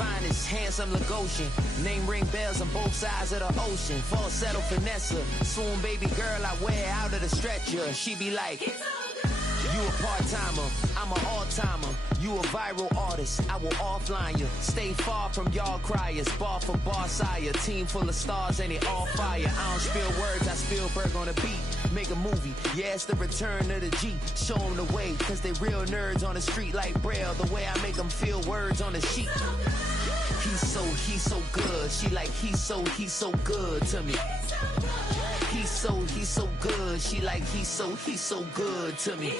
finest, handsome Lagosian. Name ring bells on both sides of the ocean. Falsetto finesse, swoon baby girl I wear out of the stretcher. She be like, you a part-timer, I'm an all-timer. You a viral artist, I will offline you. Stay far from y'all criers, bar for bar sire. Team full of stars and it all fire. I don't spill words, I Spielberg on a beat. Make a movie, yeah, it's the return of the G. Show them the way, cause they real nerds on the street like Braille. The way I make them feel words on the sheet. He's so good. She like, he's so good to me. He's so good. She like, he's so good to me.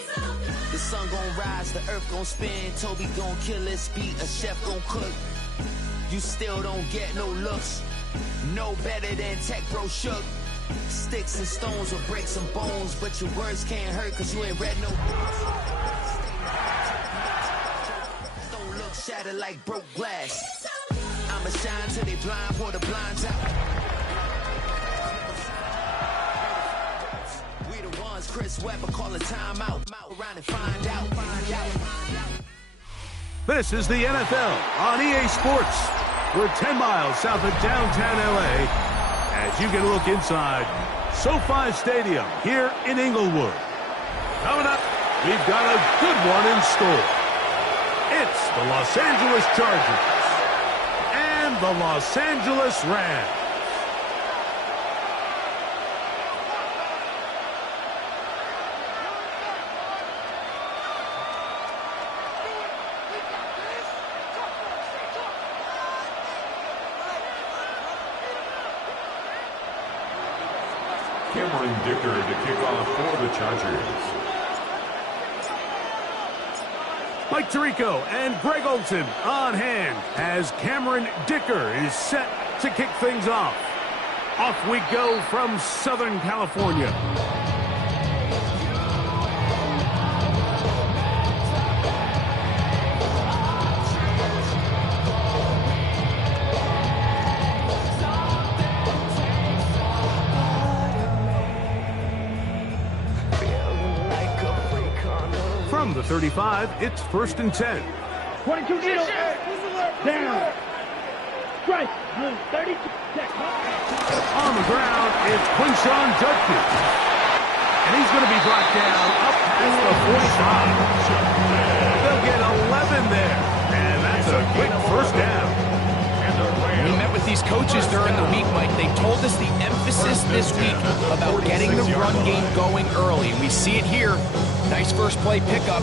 The sun gon' rise, the earth gon' spin. Toby gon' kill this beat, a chef gon' cook. You still don't get no looks. No better than Tech Bro Shook. Sticks and stones will break some bones, but your words can't hurt cause you ain't read no books. Don't look shattered like broke glass. I'ma shine till they blind, pour the blinds out. We the ones Chris Webber call a timeout. Around and find out. This is the NFL on EA Sports. We're 10 miles south of downtown LA as you get a look inside SoFi Stadium here in Inglewood. Coming up, we've got a good one in store. It's the Los Angeles Chargers and the Los Angeles Rams. Cameron Dicker to kick off for the Chargers. Mike Tirico and Greg Olson on hand as Cameron Dicker is set to kick things off. Off we go from Southern California. From the 35, it's 1st and 10. 22 middle. Down. Strike. 32. On the ground, it's Quinshawn Judkins. And he's going to be brought down up past the 45. They'll get 11 there. And that's a quick first down. We met with these coaches during the week, Mike. They told us the emphasis this week about getting the run game going early. We see it here. Nice first play pickup,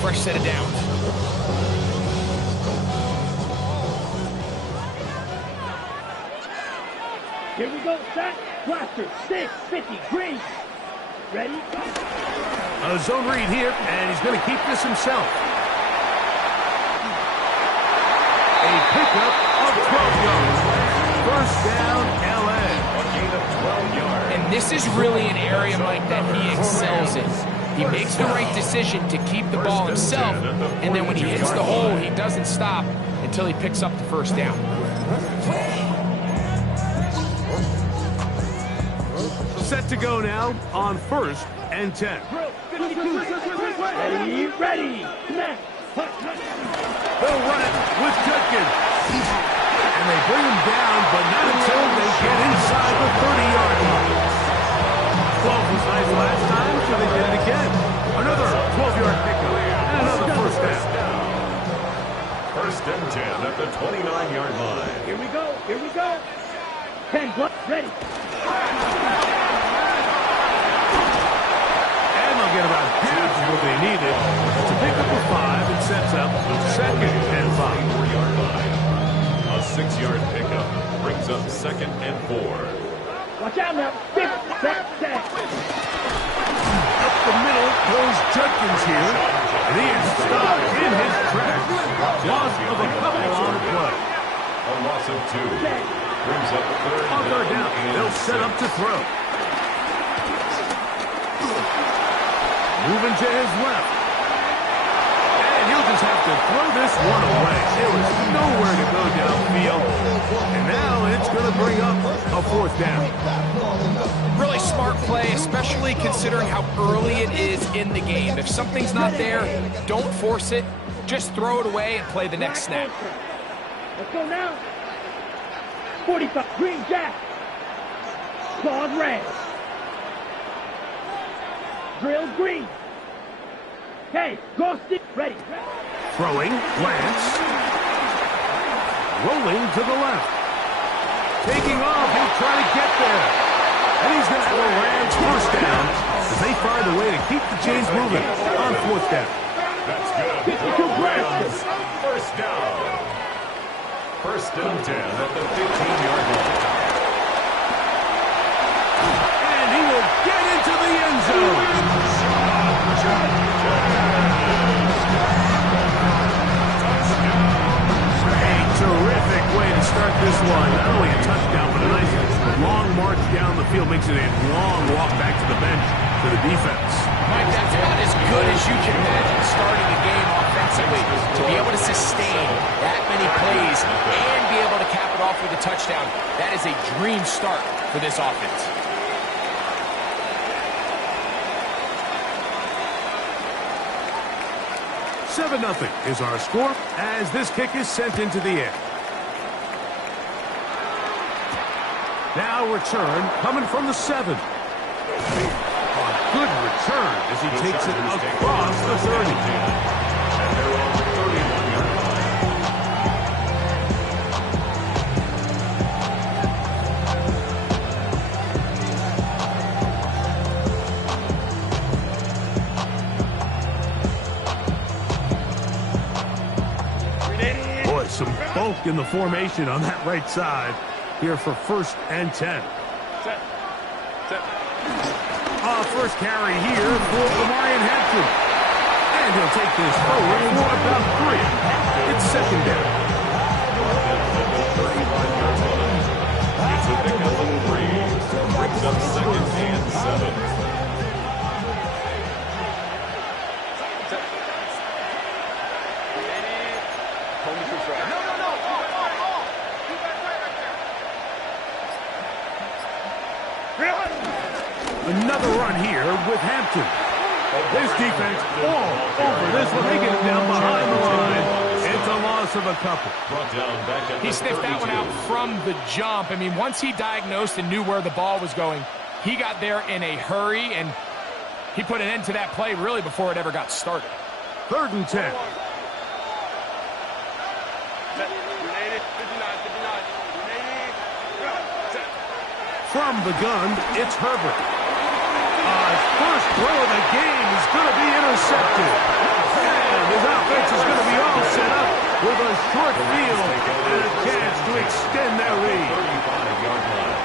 fresh set of downs. Here we go, set, blaster, 650, green. Ready? A zone read here, and he's going to keep this himself. A pickup of 12 yards. First down, LA. A gain of 12 yards. And this is really an area, Mike, that he excels in. He makes the right decision to keep the ball himself, and then when he hits the hole, he doesn't stop until he picks up the first down. Set to go now on 1st and 10. Ready. They'll run it with Judkins. And they bring him down, but not until they get inside the 30-yard line. 12 was nice last time, so they did it again. Another 12-yard pickup and another first down. 1st and 10 at the 29-yard line. Here we go. 10, ready. And they'll get about half of what they needed to pick up a 5 and sets up the 2nd and 5. 4-yard line. A 6-yard pickup brings up 2nd and 4. Watch out now. 5th, 10. Up the middle goes Judkins here, and he is stopped in his tracks. Loss of a couple on the play. A loss of 2 brings up 3rd On 3rd down, they'll set up to throw. Moving to his left. And he'll just have to throw this one away. There was nowhere to go downfield. And now it's going to bring up a 4th down. Really smart play, especially considering how early it is in the game. If something's not there, don't force it. Just throw it away and play the next snap. Let's go now. 45. Green jack. Claws red. Drill green. Hey, go stick. Ready. Throwing, Lance. Rolling to the left. Taking off, he'll try to get there. And he's going to have a Rams first down as they find a way to keep the chains moving on fourth down. That's good. 52 Rams, first down. First and 10 at the 15-yard line. And he will get into the end zone. A terrific way to start this one. Not only a touchdown, but a nice long march down the field. Makes it a long walk back to the bench for the defense. Mike, that's about as good as you can imagine starting a game offensively. To be able to sustain that many plays and be able to cap it off with a touchdown, that is a dream start for this offense. Seven 0 is our score as this kick is sent into the air. Now return coming from the 7. A good return as he takes it across the 30. And they're on the 31-yard line. Boy, some bulk in the formation on that right side here for first and 10. First carry here for Marion Hampton. And he'll take this forward for about 3. It's second down. It's a pickup of 3. Brings up second and 7. Another run here with Hampton. This defense all over this one. They get it down behind the line. It's a loss of a couple. He sniffed that one out from the jump. I mean, once he diagnosed and knew where the ball was going, he got there in a hurry, and he put an end to that play really before it ever got started. Third and 10. From the gun, it's Herbert. First throw of the game is going to be intercepted. And his offense is going to be all set up with a short field and a chance to extend their lead. 35-yard line.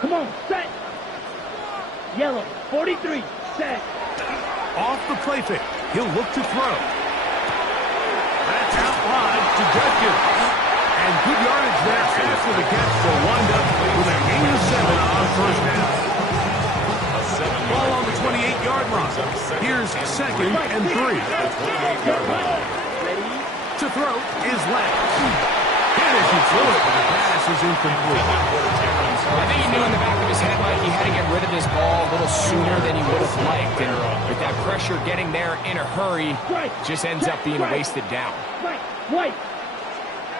Come on, set. Yellow, 43, set. Off the play fake. He'll look to throw. That's out wide to Judkins. And good yardage there after the catch. They'll wind up with a gain of 7 on first down. Ball on the 28-yard line. Here's second and 3. To throw is Lance. And as he throws it, the pass is incomplete. I think he knew in the back of his head, Mike, he had to get rid of this ball a little sooner than he would have liked. And with that pressure getting there in a hurry, just ends up being a wasted down. White.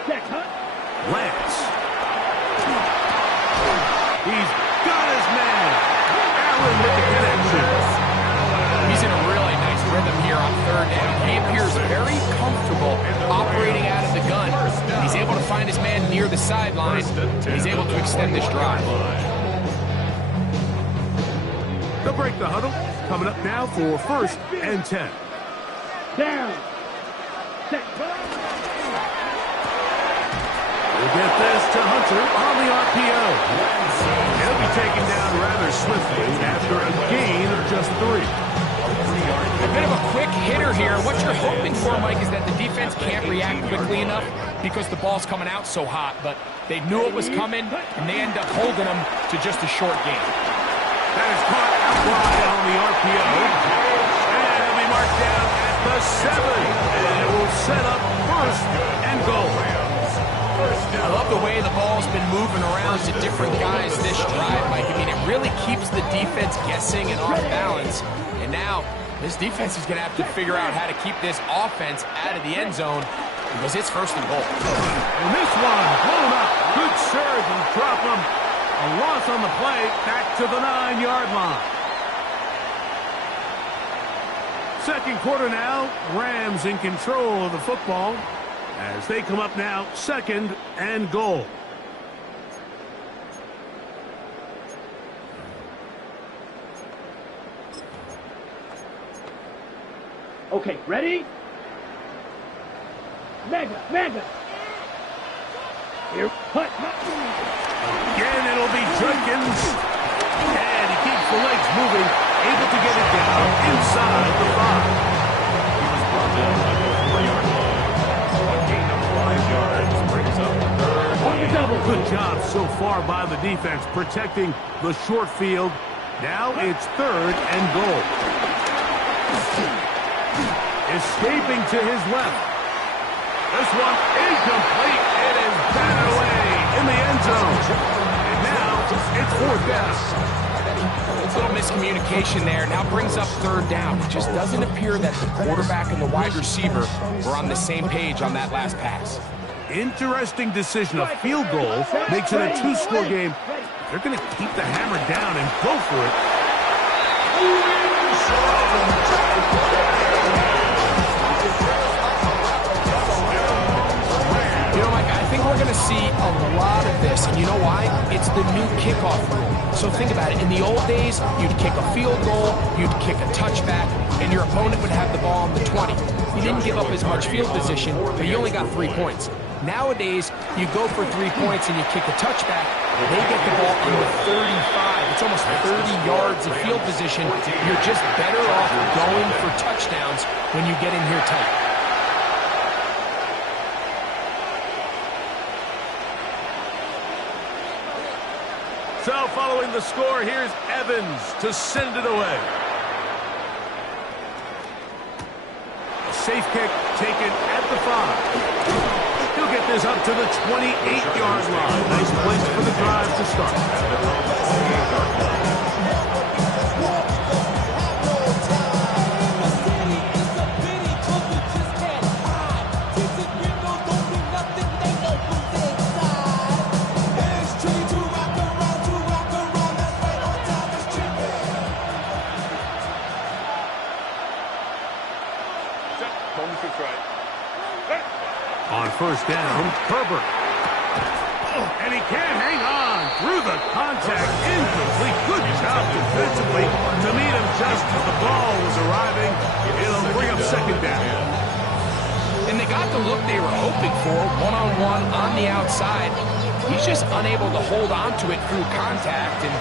Check, huh? Lance. He's got his man. Allen with the connection. He's in a really nice rhythm here on third down. He appears very comfortable operating out of the gun. He's able to find his man near the sideline. He's able to extend this drive. They'll break the huddle. Coming up now for first and 10. Down. Set. We'll get this to Hunter on the RPO. He'll be taken down rather swiftly after a gain of just 3. A bit of a quick hitter here. What you're hoping for, Mike, is that the defense can't react quickly enough because the ball's coming out so hot. But they knew it was coming, and they end up holding them to just a short gain. That is caught out wide on the RPO. And it'll be marked down at the 7. And it will set up first and goal. I love the way the ball's been moving around to different guys this drive, Mike. I mean, it really keeps the defense guessing and off balance. And now, this defense is going to have to figure out how to keep this offense out of the end zone because it's first and goal. And this one, blown up. Good surge and drop them. A loss on the play, back to the 9-yard line. Second quarter now, Rams in control of the football as they come up now, second and goal. Okay, ready? Mega. Here, hut. Again, it'll be Jenkins. And he keeps the legs moving, able to get it down inside the 5. He was brought down at the 4-yard line. A gain of 5 yards brings up third and Double. Good job so far by the defense protecting the short field. Now it's third and goal. Escaping to his left. This one incomplete. It is batted away in the end zone. And now it's fourth down. A little miscommunication there. Now brings up third down. It just doesn't appear that the quarterback and the wide receiver were on the same page on that last pass. Interesting decision. A field goal makes it a 2-score game. They're going to keep the hammer down and go for it. You know, Mike, I think we're going to see a lot of this. And you know why? It's the new kickoff rule. So think about it. In the old days, you'd kick a field goal, you'd kick a touchback, and your opponent would have the ball on the 20. You didn't give up as much field position, but you only got 3 points. Nowadays, you go for 3 points and you kick a touchback, they get the ball on the 35. It's almost 30 yards of field position. You're just better off going for touchdowns when you get in here tight. So following the score, here's Evans to send it away. A safe kick taken at the 5. He'll get this up to the 28-yard line. Nice place for the drive to start. On first down, Herbert. And he can't hang on through the contact. Incomplete. Good job defensively to meet him just as the ball was arriving. It'll bring up second down. And they got the look they were hoping for, one-on-one on the outside. He's just unable to hold on to it through contact, and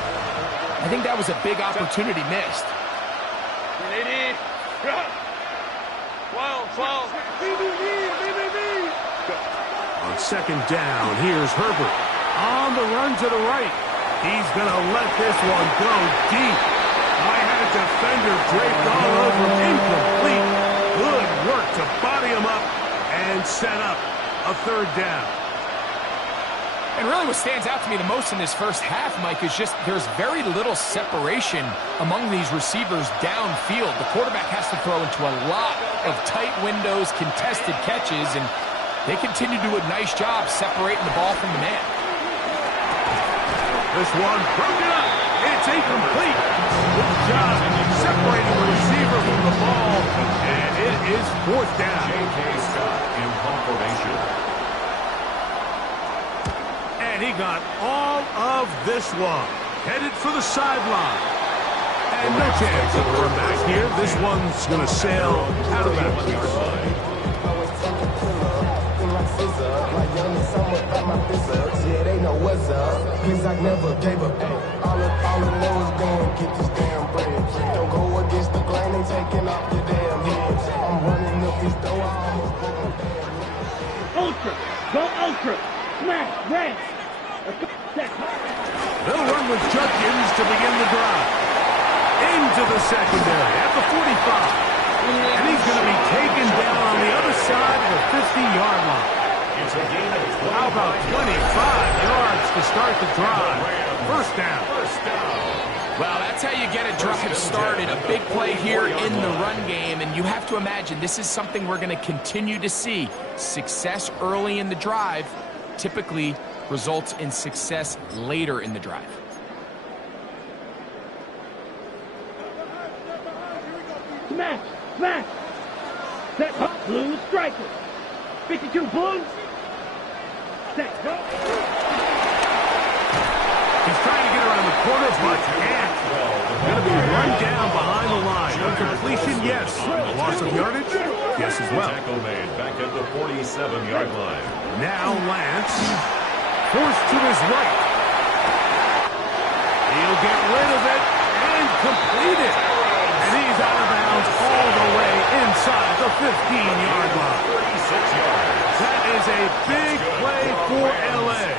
I think that was a big opportunity missed. On second down, here's Herbert. On the run to the right. He's going to let this one go deep. I had a defender draped all over him. Incomplete. Good work to body him up and set up a third down. And really what stands out to me the most in this first half, Mike, is just there's very little separation among these receivers downfield. The quarterback has to throw into a lot of tight windows, contested catches, and they continue to do a nice job separating the ball from the man. This one broken up. It's incomplete. Good job separating the receiver from the ball, and it is fourth down. J.K. Scott in punt formation. And he got all of this one. Headed for the sideline. And no chance of a run back here. This one's going to sail out of bounds. Yeah, they know what's up. Cause I never gave up. All I know is go and get this damn bread. Don't go against the grain, they taking off your damn heads. I'm running up this door. Ultra! Go ultra! Smash! Rams! They'll run with Judkins to begin the drive. Into the secondary at the 45. And he's going to be taken down on the other side of the 50-yard line. How about 25 yards to start the drive? First down. Well, that's how you get a drive started. A big play here in the run game, and you have to imagine this is something we're going to continue to see. Success early in the drive typically results in success later in the drive. Smash! Smash! Set up, blue striker. 52 blue. Set go. He's trying to get around the corner, but can't. Going to be run down behind the line. A completion, yes. A loss of yardage, yes as well. Tackle made back at the 47-yard line. Now Lance, forced to his right. He'll get rid of it and complete it. And he's out of bounds all the way inside the 15-yard line. 36 yards. That is a big play for L.A.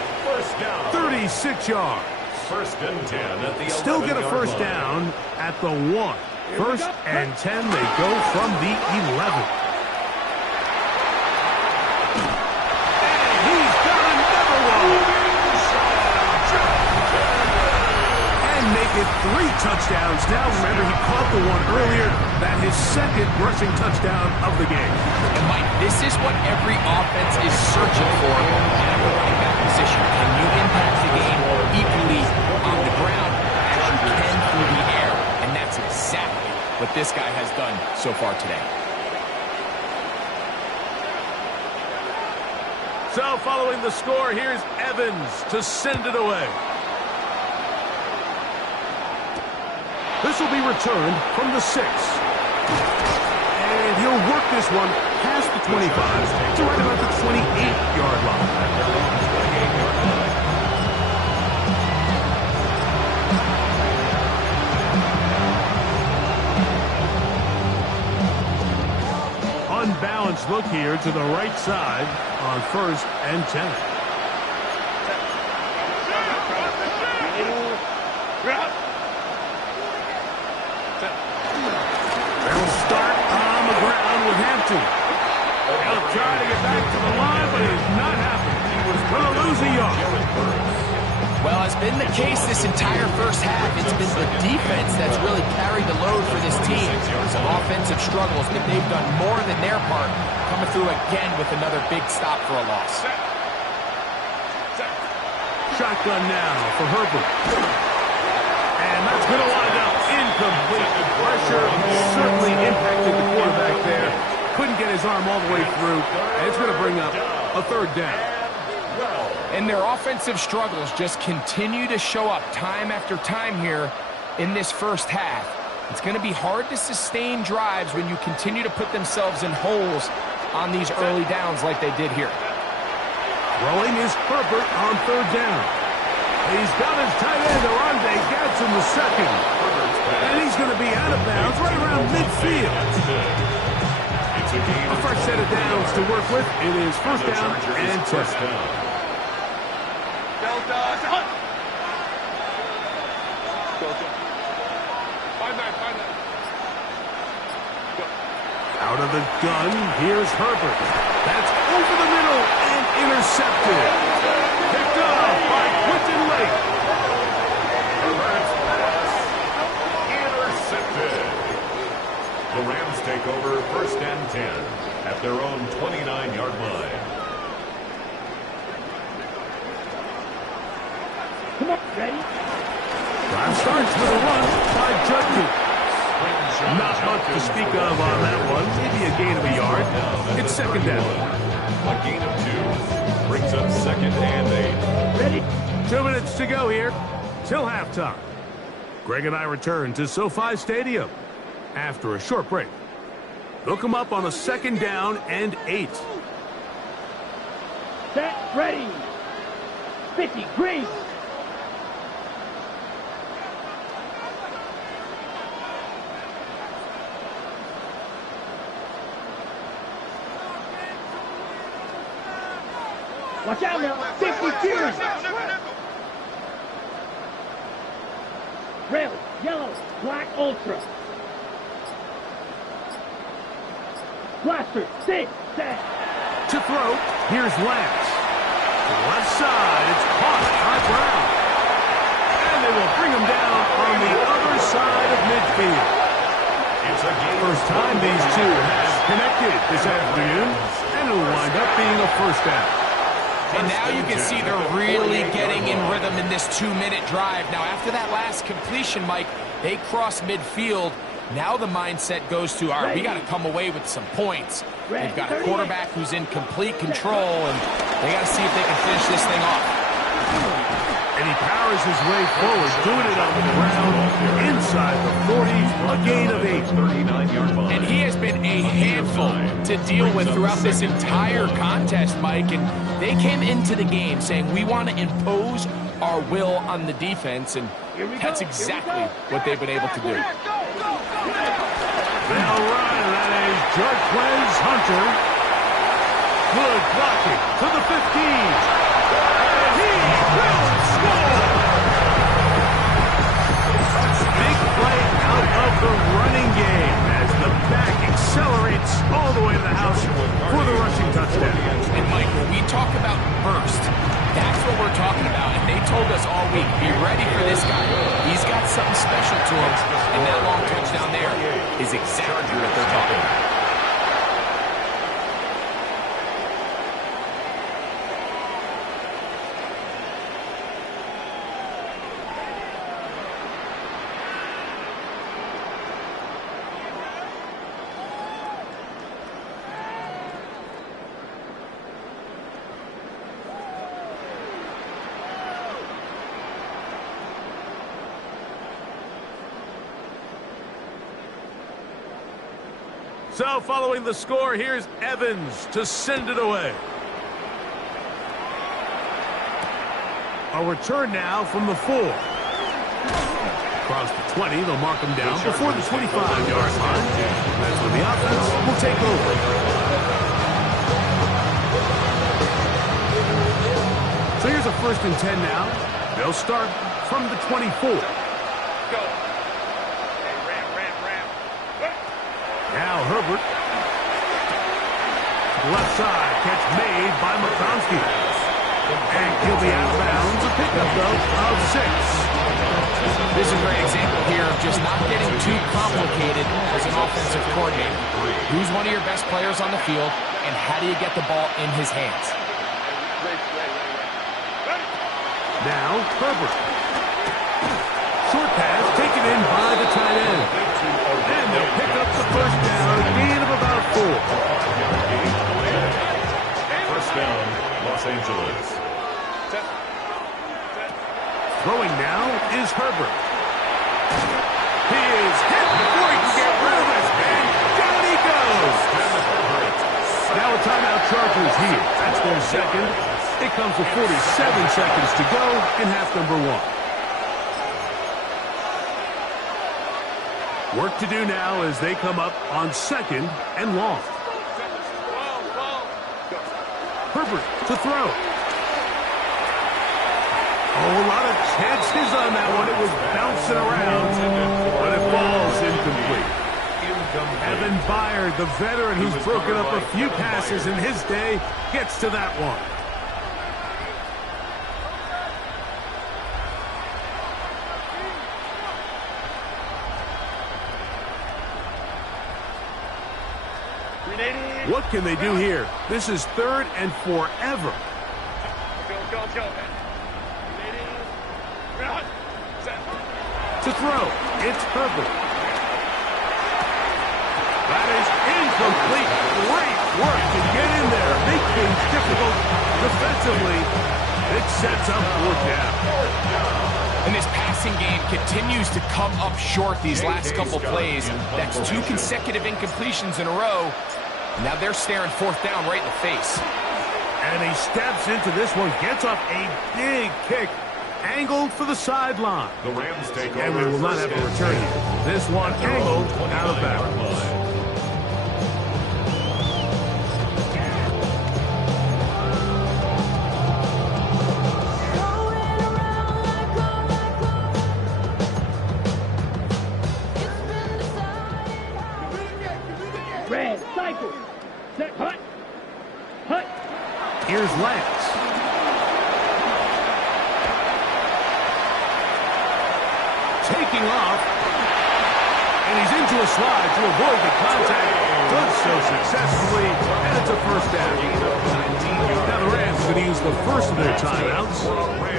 36 yards. First and 10 at the Still get a first line. down at the 1. First and 10, they go from the 11. And he's got another one. And make it 3 touchdowns. Now remember, he caught the one earlier. That his second rushing touchdown of the game. And Mike, this is what every offense is searching for at the running back position. Can you impact the game equally on the ground as you can through the air? And that's exactly what this guy has done so far today. So following the score, here's Evans to send it away. This will be returned from the 6. And he'll work this one past the 25 to right about the 28-yard line. Unbalanced look here to the right side on first and 10. They'll start on the ground with Hampton. He'll try to get back to the line, but it's not happening. He was going to lose a yard. Well, it's been the case this entire first half. It's been the defense that's really carried the load for this team. Some offensive struggles, but they've done more than their part, coming through again with another big stop for a loss. Shotgun now for Herbert. And that's going to wind up incomplete. Pressure certainly impacted the quarterback there. Couldn't get his arm all the way through. And it's going to bring up a third down. And their offensive struggles just continue to show up time after time here in this first half. It's going to be hard to sustain drives when you continue to put themselves in holes on these early downs like they did here. Throwing is Herbert on third down. He's got his tight end, Arande Gadsden the second. And he's going to be out of bounds right around midfield. A fresh set of downs to work with. It is first down and 10. Out of the gun, here's Herbert. That's over the middle and intercepted. Picked up by Quentin Lake. Intercepted. The Rams take over first and 10 at their own 29-yard line. Come on, ready? Drive starts with a run by Judkins. Not much to speak of on that one. Maybe a gain of a yard. It's second down. A gain of 2 brings up second and 8. Ready? 2 minutes to go here till halftime. Greg and I return to SoFi Stadium after a short break. Hook them up on a second down and 8. Set, ready. 50, green. Watch out now, 52. Red, yellow, black, ultra. Blaster, 6, set. To throw, here's Lance. To the left side, it's caught by Brown. And they will bring him down on the other side of midfield. First time these two have connected this afternoon, and it'll wind up being a first down. And now you can see they're really getting in rhythm in this 2-minute drive. Now, after that last completion, Mike, they cross midfield. Now the mindset goes to, all right, we got to come away with some points. They've got a quarterback who's in complete control, and they got to see if they can finish this thing off. And he powers his way forward, doing it on the ground, inside the 40, a gain of 8. 39-yard line. And he has been a handful to deal with throughout this entire contest, Mike. And they came into the game saying, we want to impose our will on the defense, and that's exactly what they've been able to do. They'll run, and that is Jarquez Hunter. Good blocking to the 15. And he will score! Big play out of the running game as the back accelerates all the way to the house for the rushing touchdown. And Mike, when we talk about burst, that's what we're talking about. And they told us all week, be ready for this guy. He's got something special to him. And that long touchdown there is exactly what they're talking about. So following the score, here's Evans to send it away. A return now from the 4. Across the 20, they'll mark him down before the 25-yard line. That's when the offense will take over. So here's a 1st and 10 now. They'll start from the 24. Now Herbert. Left side, catch made by McConkey. And he'll be out of bounds. A pickup, though, of 6. This is a great example here of just not getting too complicated as an offensive coordinator. Who's one of your best players on the field, and how do you get the ball in his hands? Now Herbert. Short pass taken in by the tight end. And they'll pick up the first down, a gain of about 4. First down, Los Angeles. Throwing now is Herbert. He is hit before he can get rid of it, and down he goes. Now a timeout Chargers here. That's their second. It comes with 47 seconds to go in half number 1. Work to do now as they come up on 2nd and long. Herbert to throw. Oh, a lot of chances on that one. It was bouncing around, but it falls incomplete. Evan Byard, the veteran who's broken up a few passes in his day, gets to that one. What can they do here? This is 3rd and forever. To throw, it's Herbert. That is incomplete. Great work to get in there. Make things difficult defensively. It sets up 4th down. And this passing game continues to come up short these last couple plays. That's 2 consecutive incompletions in a row. Now they're staring 4th down right in the face. And he steps into this one, gets off a big kick, angled for the sideline. The Rams take over. And we will not have a return here. This one angled out of bounds. Red, cycle. Set, hut. Hut. Here's Lance. Taking off. And he's into a slide to avoid the contact. Does so successfully, and it's a first down. Now the Rams are going to use the first of their timeouts.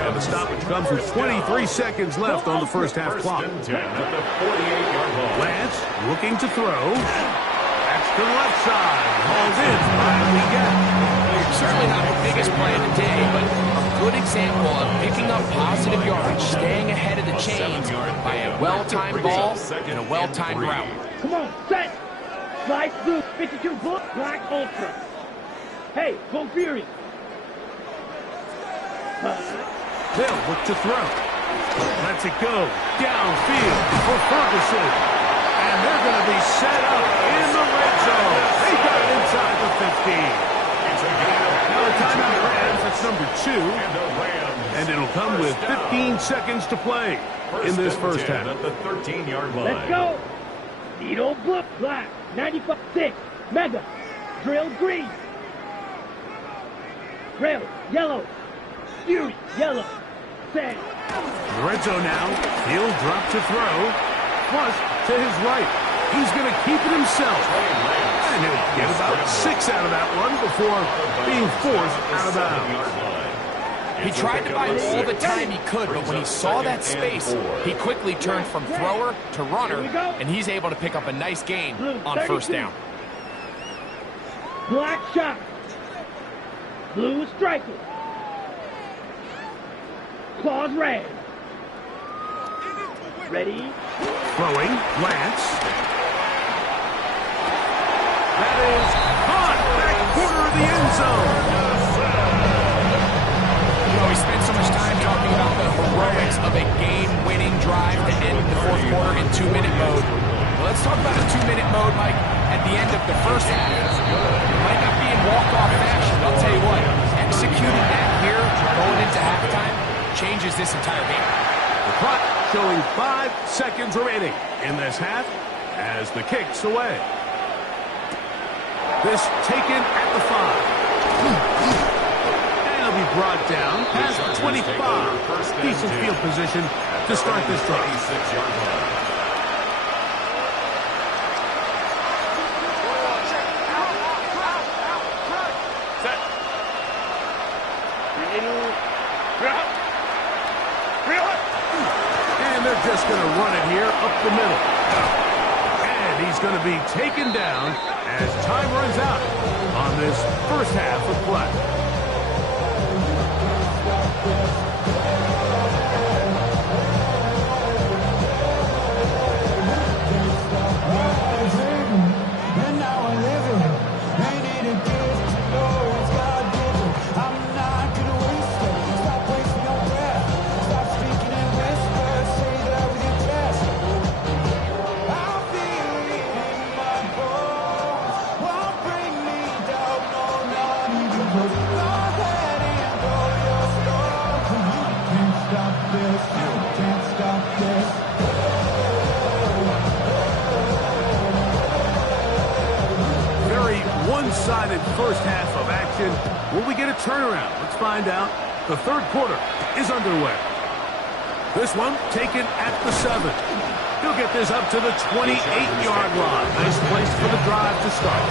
And the stoppage comes with 23 seconds left on the first half clock. Lance looking to throw. That's to the left side. Hauls in. Finally gets. Certainly not the biggest play of the day, but a good example of picking up positive yardage, staying ahead of the chains by a well-timed ball and a well-timed route. Come on, set. Slide blue, 52 blue, black ultra. Hey, go Fury. They'll look to throw. Lets it go downfield for Ferguson. And they're going to be set up in the red zone. They got it inside the 15. Now the timeout Rams, that's number 2. And it'll come with 15 seconds to play in this first half. At the 13-yard line. Let's go. Needle blue, black, 95-6, mega, drill green. Rail, yellow, Fury, yellow, sand. The red zone now. He'll drop to throw. Flush to his right. He's going to keep it himself. And he'll get about 6 out of that one before being forced out of bounds. He tried to buy all the time he could, but when he saw that space, he quickly turned from thrower to runner, and he's able to pick up a nice gain on first down. Black shot. Blue striker. Claws red. Ready? Throwing, Lance. That is caught back corner of the end zone. You know, we spent so much time talking about the heroics of a game-winning drive to end the fourth quarter in 2-minute mode. Well, let's talk about a 2-minute mode, Mike, at the end of the first half. It might not be in walk-off fashion, but I'll tell you what, executing that here going into halftime changes this entire game. The clock showing 5 seconds remaining in this half as the kick's away. This taken at the 5. And he'll be brought down past the 25. Decent field position to start this drive. And they're just going to run it here up the middle. And he's going to be taken down as time runs out on this first half of play. One-sided first half of action. Will we get a turnaround? Let's find out. The third quarter is underway. This one taken at the 7. He'll get this up to the 28-yard line. Nice place for the drive to start.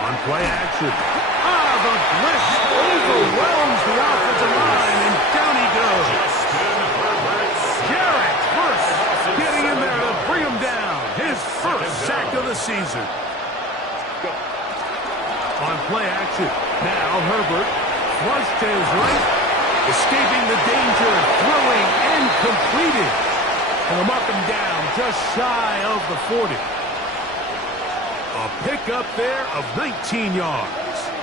On play action. The blitz overwhelms the offensive line, and down he goes. Jarrett first getting in there to bring him down. His first sack of the season. On play action. Now Herbert flush to his right, escaping the danger, throwing and completed. And they'll mark him down just shy of the 40. A pickup there of 19 yards.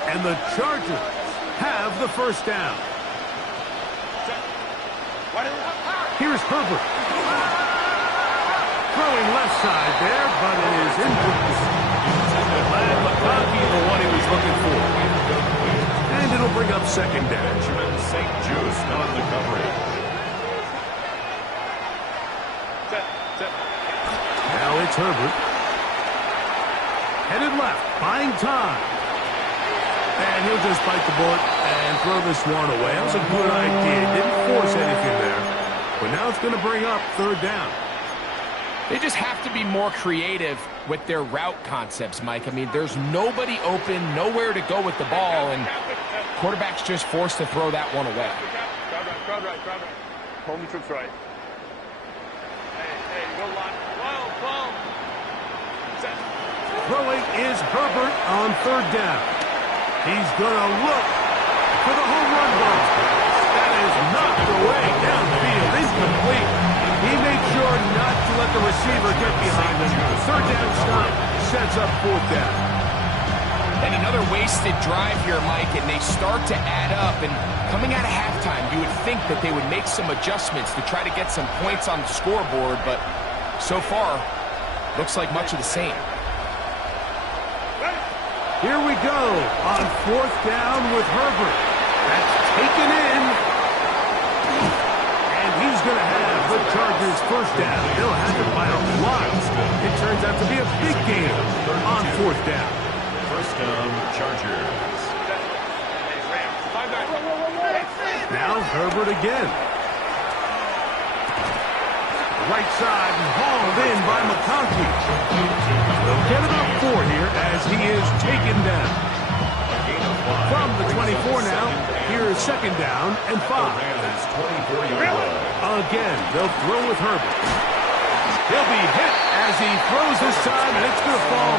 And the Chargers have the first down. Here's Herbert. Throwing left side there, but it is incomplete. Glad McConkey, the one he was looking for. And it'll bring up second down. Benjamin St. Just on the coverage. Herbert. Headed left, buying time. And he'll just bite the bullet and throw this one away. That was a good idea. Didn't force anything there. But now it's going to bring up third down. They just have to be more creative with their route concepts, Mike. I mean, there's nobody open, nowhere to go with the ball, and quarterback's just forced to throw that one away. Crowd right. Home troops right. Hey, go line. Ball. Throwing is Herbert on third down. He's going to look for the home run ball. That is knocked away downfield. Incomplete. He made sure not to let the receiver get behind him. Third down stop sets up fourth down. And another wasted drive here, Mike, and they start to add up. And coming out of halftime, you would think that they would make some adjustments to try to get some points on the scoreboard, but so far, looks like much of the same. Here we go on fourth down with Herbert. That's taken in. And he's going to have the Chargers first down. They'll have it by a lot. It turns out to be a big game on fourth down. First down, Chargers. Now Herbert again. Right side and hauled in by McConkey. They'll get about 4 here as he is taken down. From the 24 now, here is second down and 5. Again, they'll throw with Herbert. He'll be hit as he throws this time, and it's going to fall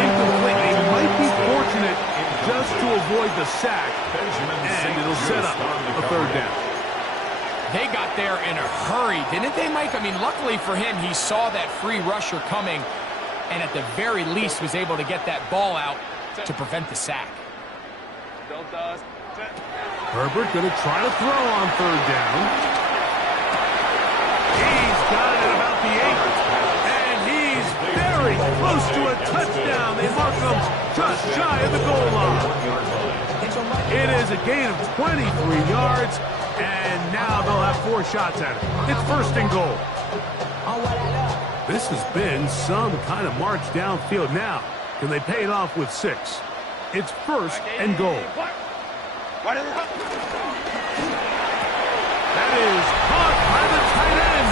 incomplete. He might be fortunate just to avoid the sack, and it'll set up a third down. They got there in a hurry, didn't they, Mike? I mean, luckily for him, he saw that free rusher coming, and at the very least was able to get that ball out to prevent the sack. Herbert going to try to throw on third down. He's got it at about the 8, and he's very close to a touchdown. They mark him just shy of the goal line. It is a gain of 23 yards. And now they'll have 4 shots at it. It's first and goal. This has been some kind of march downfield. Now, can they pay it off with 6? It's first and goal. That is caught by the tight end.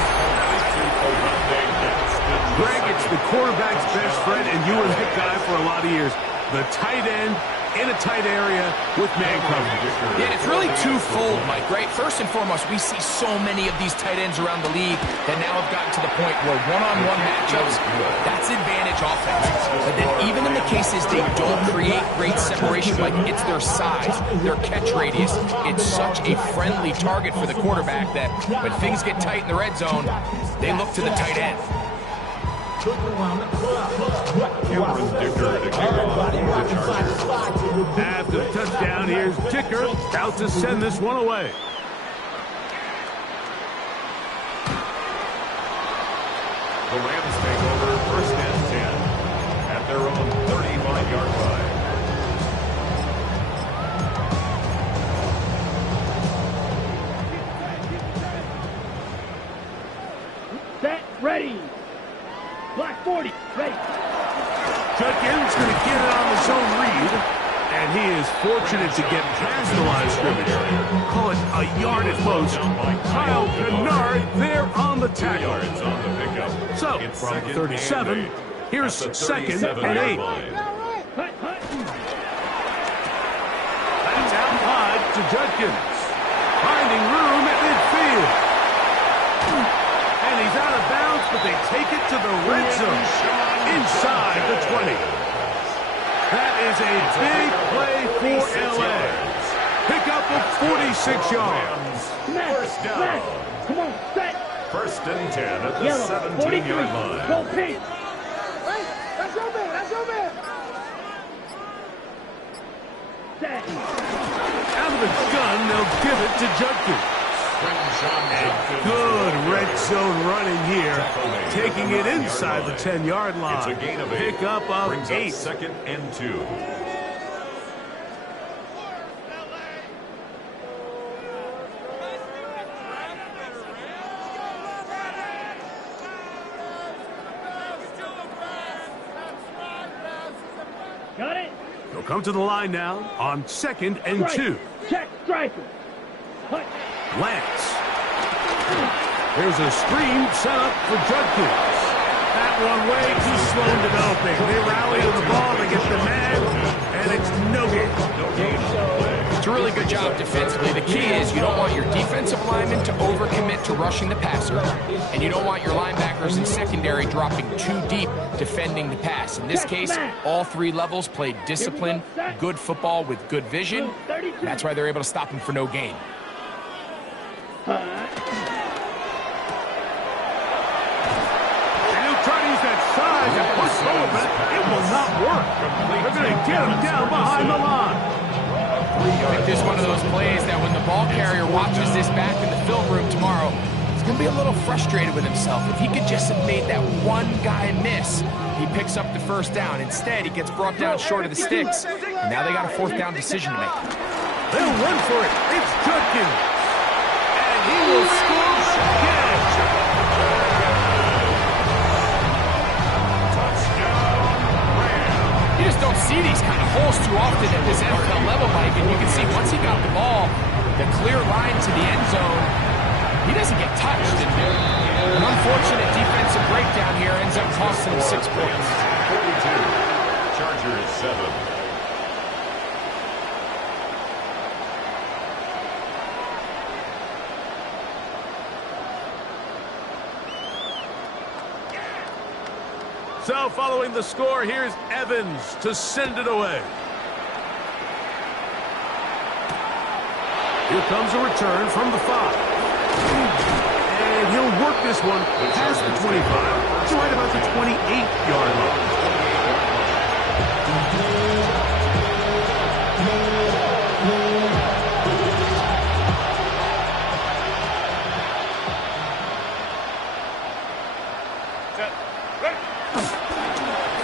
Greg, it's the quarterback's best friend, and you were that guy for a lot of years. The tight end in a tight area with man coverage. Yeah, it's really twofold, Mike, right? First and foremost, we see so many of these tight ends around the league that now have gotten to the point where one-on-one matchups, that's advantage offense. But then even in the cases they don't create great separation, like it's their size, their catch radius, it's such a friendly target for the quarterback that when things get tight in the red zone, they look to the tight end. After the touchdown, here's Dicker out to send this one away. The Rams take over first and 10 at their own 35-yard line. Set, ready. Black 40, ready. Judkins going to get it on his own read, and he is fortunate to get past the line of scrimmage. Call it a yard at most. Kyle Kennard there on the tackle. So, from the 37, here's second and 8. That's out high to Judkins. Finding room at midfield. And he's out of bounds, but they take it to the red zone. Inside the 20. That is a big play for L.A. Pick up of 46 yards. First down. Come on, set. First and 10 at the Yellow, 17-yard line. Go pink. That's your man. That's your man. Set. Out of the gun, they'll give it to Judkins. And good red zone running here, taking it inside the 10-yard line. It's a gain of 8. Pick up of Brings 8. Up second and 2. come to the line now on 2nd and Strike. 2. Check striker. Punch. Lance. There's a screen set up for Judkins. That one way too slow in developing. They rally to the ball, they get the man, and it's no game. It's a really good job defensively. The key is you don't want your defensive linemen to overcommit to rushing the passer, and you don't want your linebackers in secondary dropping too deep defending the pass. In this case, all three levels played disciplined, good football with good vision. That's why they're able to stop him for no gain. Size and push forward, but it will not work. They're going to get him down behind the line. I think this is one of those plays that when the ball carrier watches this back in the film room tomorrow, he's going to be a little frustrated with himself. If he could just have made that one guy miss, he picks up the first down. Instead, he gets brought down short of the sticks. And now they got a 4th down decision to make. They'll run for it. It's Judkins. And he will score again. You just don't see these kind of holes too often at this NFL level, Mike. And you can see once he got the ball, the clear line to the end zone, he doesn't get touched. And an unfortunate defensive breakdown here ends up costing him 6 points. 42. Chargers 7. So following the score, here's Evans to send it away. Here comes a return from the 5. And he'll work this one past the 25. It's right about the 28-yard line.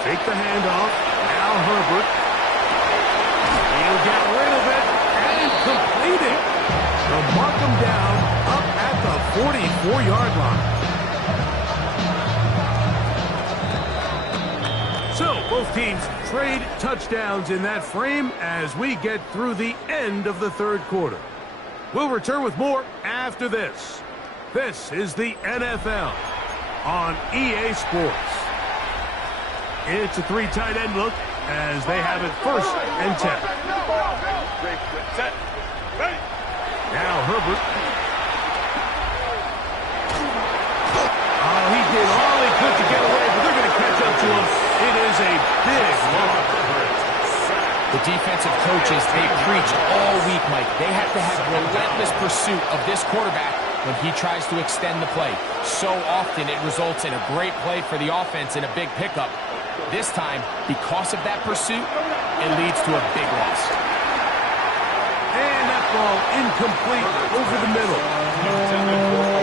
Take the handoff. Now Herbert. He'll get rid of it and complete it. They'll mark him down up at the 44-yard line. So both teams trade touchdowns in that frame as we get through the end of the 3rd quarter. We'll return with more after this. This is the NFL on EA Sports. It's a 3 tight end look as they have it 1st and 10. Now Herbert. Oh, he did all he could to get away, but they're going to catch up to him. It is a big loss. The defensive coaches, they preached all week, Mike. They have to have relentless pursuit of this quarterback when he tries to extend the play. So often it results in a great play for the offense and a big pickup. This time, because of that pursuit, it leads to a big loss. And that ball incomplete over the middle.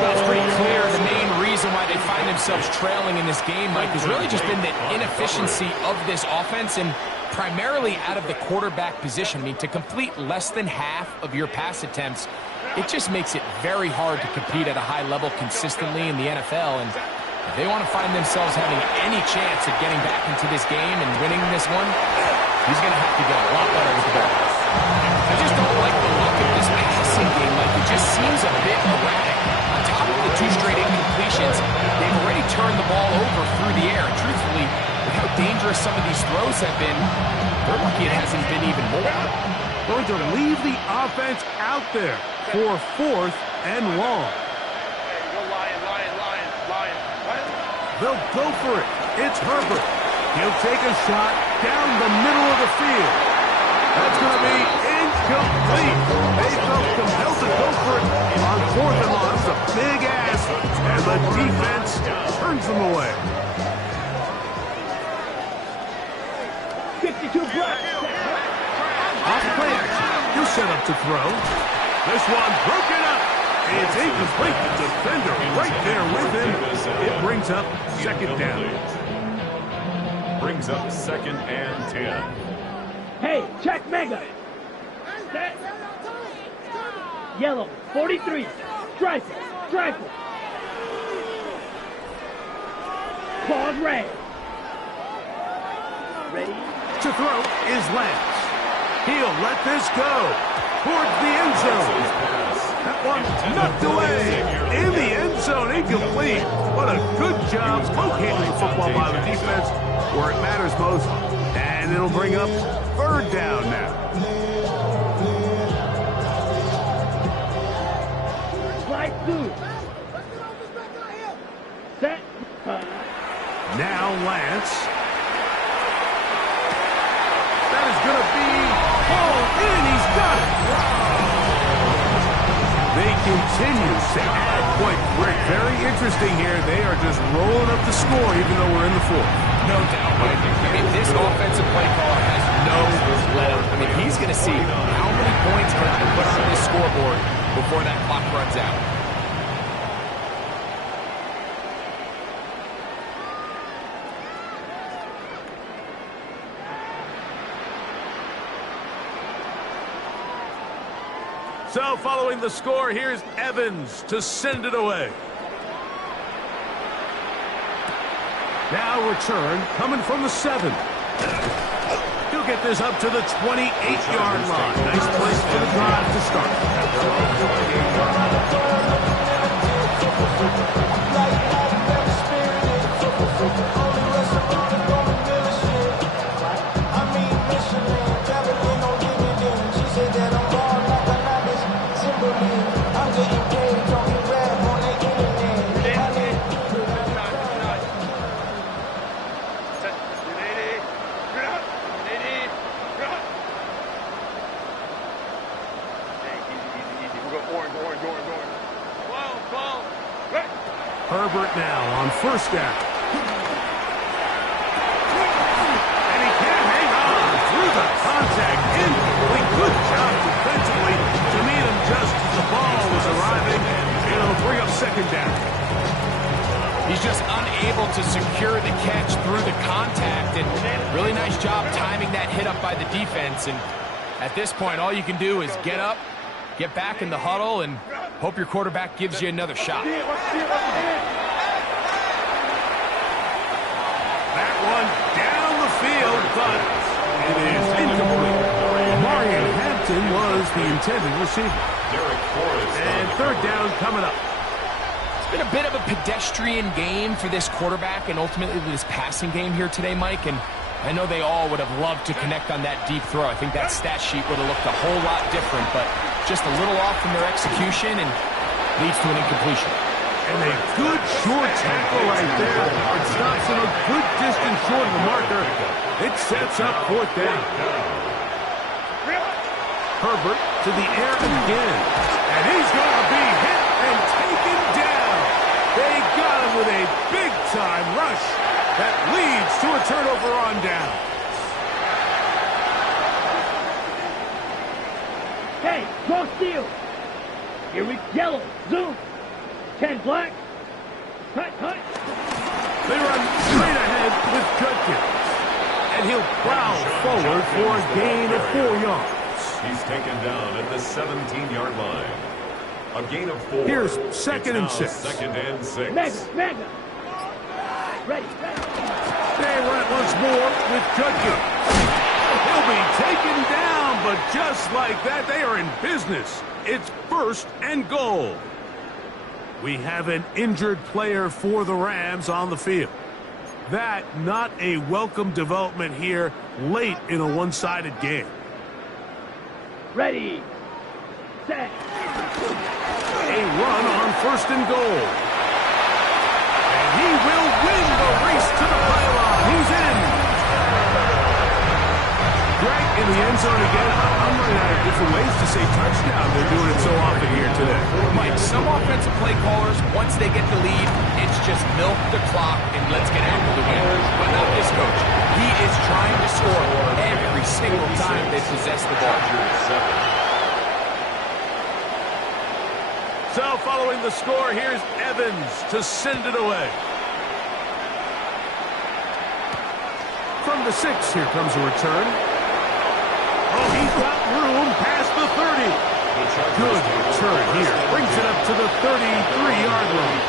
Well, it's pretty clear the main reason why they find themselves trailing in this game, Mike, has really just been the inefficiency of this offense and primarily out of the quarterback position. I mean, to complete less than half of your pass attempts, it just makes it very hard to compete at a high level consistently in the NFL. And if they want to find themselves having any chance of getting back into this game and winning this one, he's going to have to get a lot better with the ball. I just don't like the look of this passing game. Like, it just seems a bit erratic. On top of the 2 straight incompletions, they've already turned the ball over through the air. And truthfully, with how dangerous some of these throws have been, they're lucky it hasn't been even more. Going to leave the offense out there for 4th and long. They'll go for it. It's Herbert. He'll take a shot down the middle of the field. That's going to be incomplete. They felt compelled to go for it on 4th and long. It's a big ask, and the defense turns them away. 52 blocks. Off play action. He'll set up to throw. This one broken up. It's incomplete. The defender right there with him. It brings up 2nd down. Brings up 2nd and 10. Hey, check mega. Set. Yellow, 43. Striper. Claws red. Ready? To throw is Lance. He'll let this go towards the end zone. That one knocked away in the end zone, incomplete. What a good job locating the football by the defense where it matters most. And it'll bring up third down now. Slide through. Set. Now Lance. That is going to be hauled in. He's got it. They continue to add points. Very interesting here. They are just rolling up the score even though we're in the fourth. No doubt, Mike. I mean, this offensive play caller has no let up. I mean, he's going to see how many points can I put on this scoreboard before that clock runs out. So following the score, here's Evans to send it away. Now return coming from the 7. He'll get this up to the 28-yard line. Nice place for the drive to start. Herbert now on first down. And he can't hang on through the contact. Incomplete. Good job defensively to meet him just as the ball was arriving. It'll bring up second down. He's just unable to secure the catch through the contact, and really nice job timing that hit up by the defense. And at this point, all you can do is get up, get back in the huddle, and hope your quarterback gives you another shot. That one down the field, but it is incomplete. Marion Hampton was the intended receiver. And third down coming up. It's been a bit of a pedestrian game for this quarterback and ultimately this passing game here today, Mike. And I know they all would have loved to connect on that deep throw. I think that stat sheet would have looked a whole lot different, but just a little off from their execution and leads to an incompletion. And a good short tackle right there. It stops him a good distance short of the marker. It sets up fourth down. Herbert to the air again. And he's going to be hit and taken down. They got him with a big-time rush that leads to a turnover on down. Hey, cross steal. Here we yellow. Zoom. 10 black. Cut. They run straight ahead with Judkins. And he'll plow forward for a gain of 4 yards. He's taken down at the 17-yard line. A gain of 4. Here's second and 6. Second and 6. Mega. Ready. They run it once more with Judkins. He'll be taken down, but just like that, they are in business. It's first and goal. We have an injured player for the Rams on the field. That not a welcome development here late in a one-sided game. Ready. Set. A run on first and goal. And he will win the race to the pylon. He's in. Greg in the end zone again. I'm running out of different ways to say touchdown. They're doing it so often here today. Mike, some offensive play callers, once they get the lead, it's just milk the clock and let's get after the win. But not this coach. He is trying to score every single time they possess the ball. So following the score, here's Evans to send it away. From the 6, here comes a return. Oh, he's got room past the 30. Good return here. Brings it up to the 33-yard line.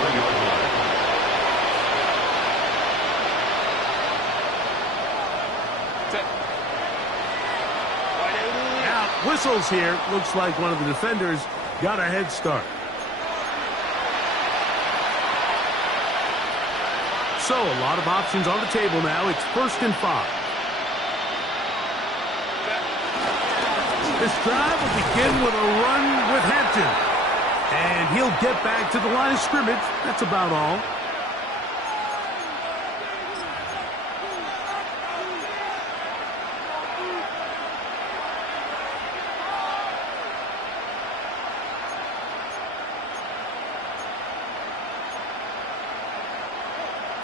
whistles here. Looks like one of the defenders got a head start. So a lot of options on the table now. It's 1st and 5. This drive will begin with a run with Hampton. And he'll get back to the line of scrimmage. That's about all.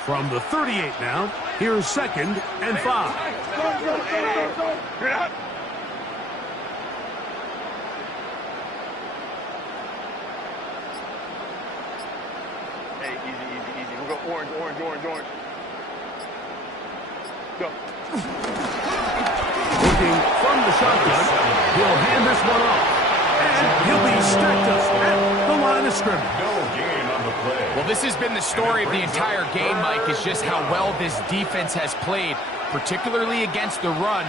From the 38 now, here's 2nd and 5. Hey, easy. We'll go orange. Go. Looking from the shotgun, he'll hand this one off. And he'll be stacked up at the line of scrimmage. No gain on the play. Well, this has been the story of the entire game, Mike, is just how well this defense has played, particularly against the run.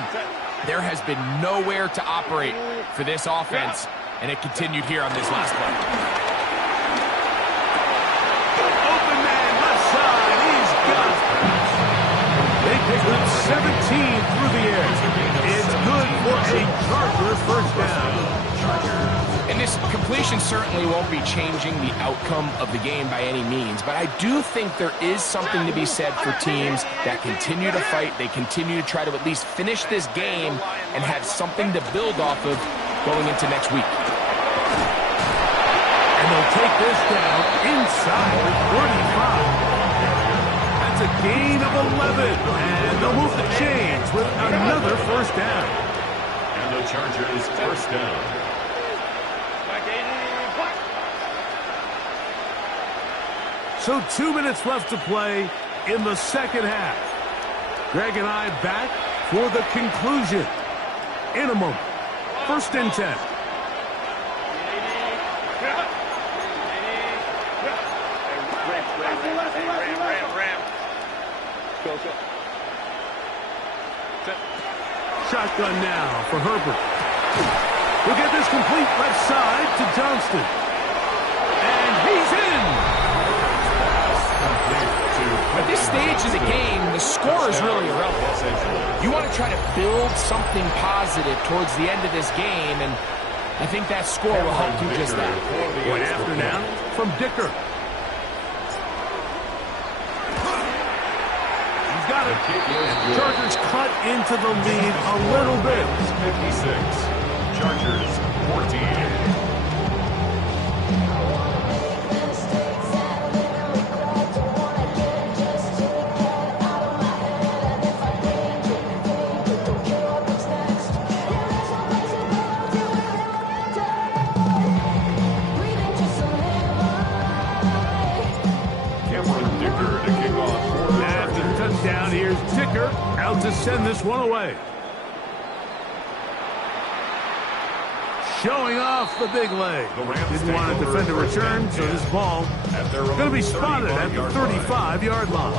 There has been nowhere to operate for this offense, and it continued here on this last play. Open man, left side, he's got it. They pick up 17 through the air. It's good for a Charger first down. And this completion certainly won't be changing the outcome of the game by any means, but I do think there is something to be said for teams that continue to fight. They continue to try to at least finish this game and have something to build off of going into next week. And they'll take this down inside the 45. That's a gain of 11. And they'll move the chains with another first down. And the Chargers first down. So 2 minutes left to play in the second half. Greg and I back for the conclusion in a moment. 1st and 10. Ram. Go. Shotgun now for Herbert. We'll get this complete left side to Johnston. And he's in. At this stage of the game, the score is really irrelevant. You want to try to build something positive towards the end of this game, and I think that score will help do just that. Point after now from Dicker. He's got it. Chargers cut into the lead a little bit. 56. Chargers 14. Down here's Dicker out to send this one away. Showing off the big leg. Didn't want to defend a return, so this ball going to be spotted at the 35-yard line.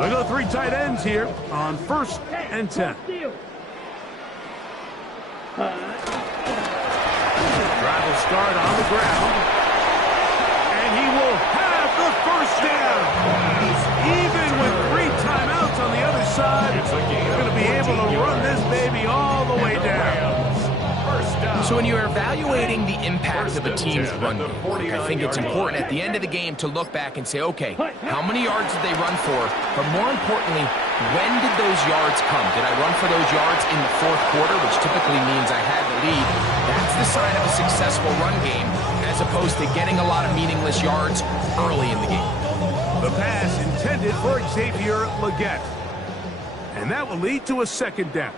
They go 3 tight ends here on 1st and 10. Drive will start on the ground. And he will have the first down. Even with 3 timeouts on the other side, they're going to be able to run this baby all the way down. So when you're evaluating the impact of a team's run game, I think it's important at the end of the game to look back and say, okay, how many yards did they run for? But more importantly, when did those yards come? Did I run for those yards in the 4th quarter, which typically means I had the lead? That's the sign of a successful run game, as opposed to getting a lot of meaningless yards early in the game. The pass intended for Xavier Legette. And that will lead to a 2nd down.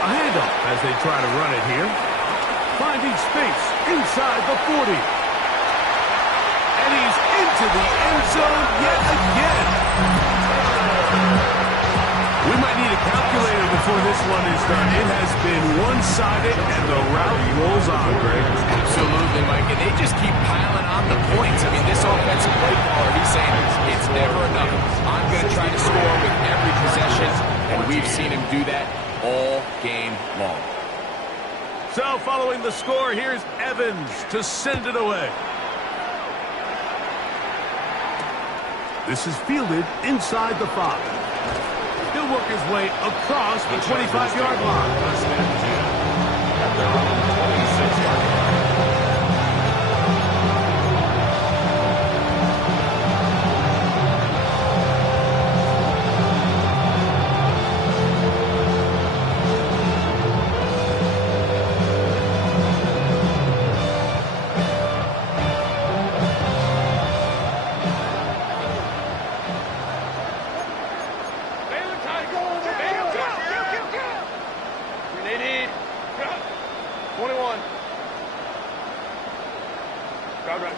A handoff as they try to run it here. Finding space inside the 40. And he's into the end zone yet again. We might need a calculator before this one is done. It has been one-sided, and the route rolls on, Greg. Absolutely, Mike. And they just keep piling on the points. I mean, this offensive play caller, he's saying it's never enough. I'm going to try to score with every possession, and we've seen him do that all game long. So, following the score, here's Evans to send it away. This is fielded inside the 5. He'll work his way across the 25-yard line. First and 10 at their own 26-yard line.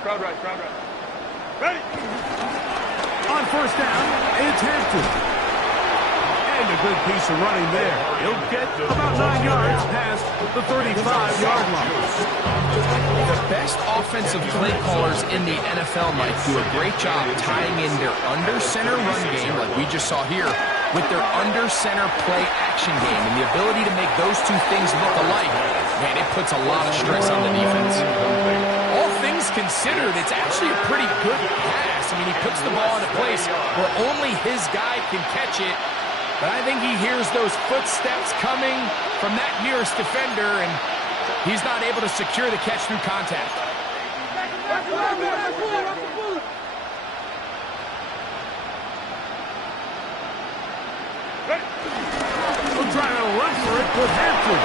Crowd right. Ready? On first down, it's Hampton. And a good piece of running there. He'll get about 9 yards past the 35-yard line. The best offensive play callers in the NFL, Mike, do a great job tying in their under-center run game, like we just saw here, with their under-center play action game. And the ability to make those two things look alike, man, it puts a lot of stress on the defense. All things considered, it's actually a pretty good pass. I mean, he puts the ball in a place where only his guy can catch it. But I think he hears those footsteps coming from that nearest defender, and he's not able to secure the catch through contact. We'll try to run for it with Hampton.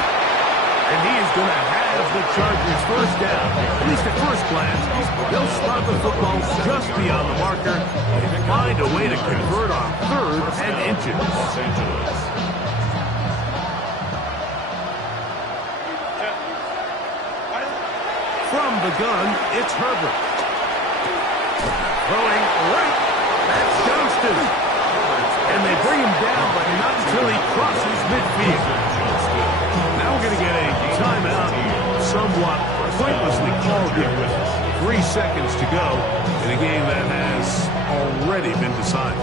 And he is going to have the Chargers first down. At least at first glance, they'll spot the football just beyond the marker and find a way to convert on 3rd and inches. Los Angeles. From the gun, it's Herbert. Throwing right. That's Johnston. And they bring him down, but not until he crosses midfield. Now we're going to get a timeout, somewhat pointlessly called here with 3 seconds to go in a game that has already been decided.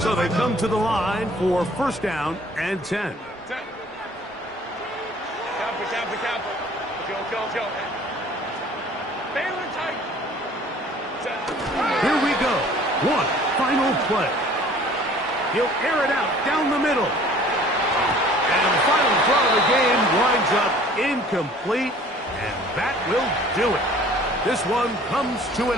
So they come to the line for first down and 10. Here we go. One final play. He'll air it out down the middle. And the final throw of the game winds up incomplete, and that will do it. This one comes to an